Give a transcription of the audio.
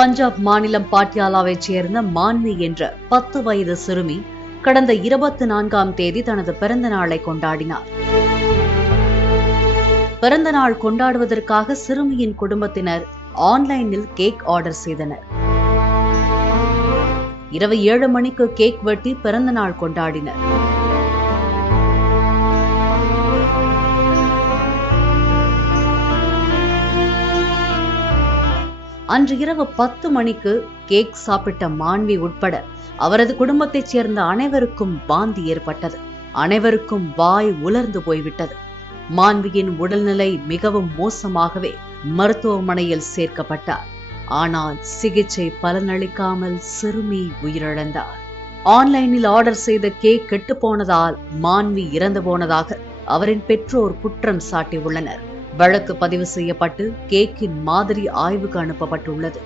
பஞ்சாப் மாநிலம் பாட்டியாலாவைச் சேர்ந்த மான்வி என்ற 10 வயது சிறுமி கடந்த 24ஆம் தேதி தனது பிறந்த நாளை கொண்டாடினார். பிறந்த நாள் கொண்டாடுவதற்காக சிறுமியின் குடும்பத்தினர் ஆன்லைனில் கேக் ஆர்டர் செய்தனர். இரவு 7 மணிக்கு கேக் வெட்டி பிறந்த நாள் கொண்டாடினர். அன்று இரவு 10 மணிக்கு கேக் சாப்பிட்ட மான்வி உட்பட அவரது குடும்பத்தைச் சேர்ந்த அனைவருக்கும் வாந்தி ஏற்பட்டது. அனைவருக்கும் வாய் உலர்ந்து போய்விட்டது. மான்வியின் உடல்நிலை மிகவும் மோசமாகவே மருத்துவமனையில் சேர்க்கப்பட்டார். ஆனால் சிகிச்சை பலனளிக்காமல் சிறுமி உயிரிழந்தார். ஆன்லைனில் ஆர்டர் செய்த கேக் கெட்டுப்போனதால் மான்வி இறந்து போனதாக அவரின் பெற்றோர் குற்றம் சாட்டியுள்ளனர். வழக்கு பதிவு செய்யப்பட்டு கேக்கின் மாதிரி ஆய்வுக்கு அனுப்பப்பட்டுள்ளது.